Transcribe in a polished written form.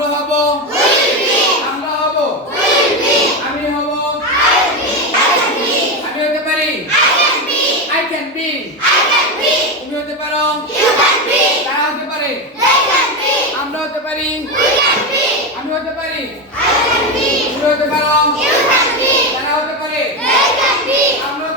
আমরা হব আমরা হব আমি হব আমি হতে পারি I can be তুমি হতে পারো তারা হতে পারে আমরা হতে পারি আমি হতে পারি তুমি হতে পারো তারা হতে পারে আমরা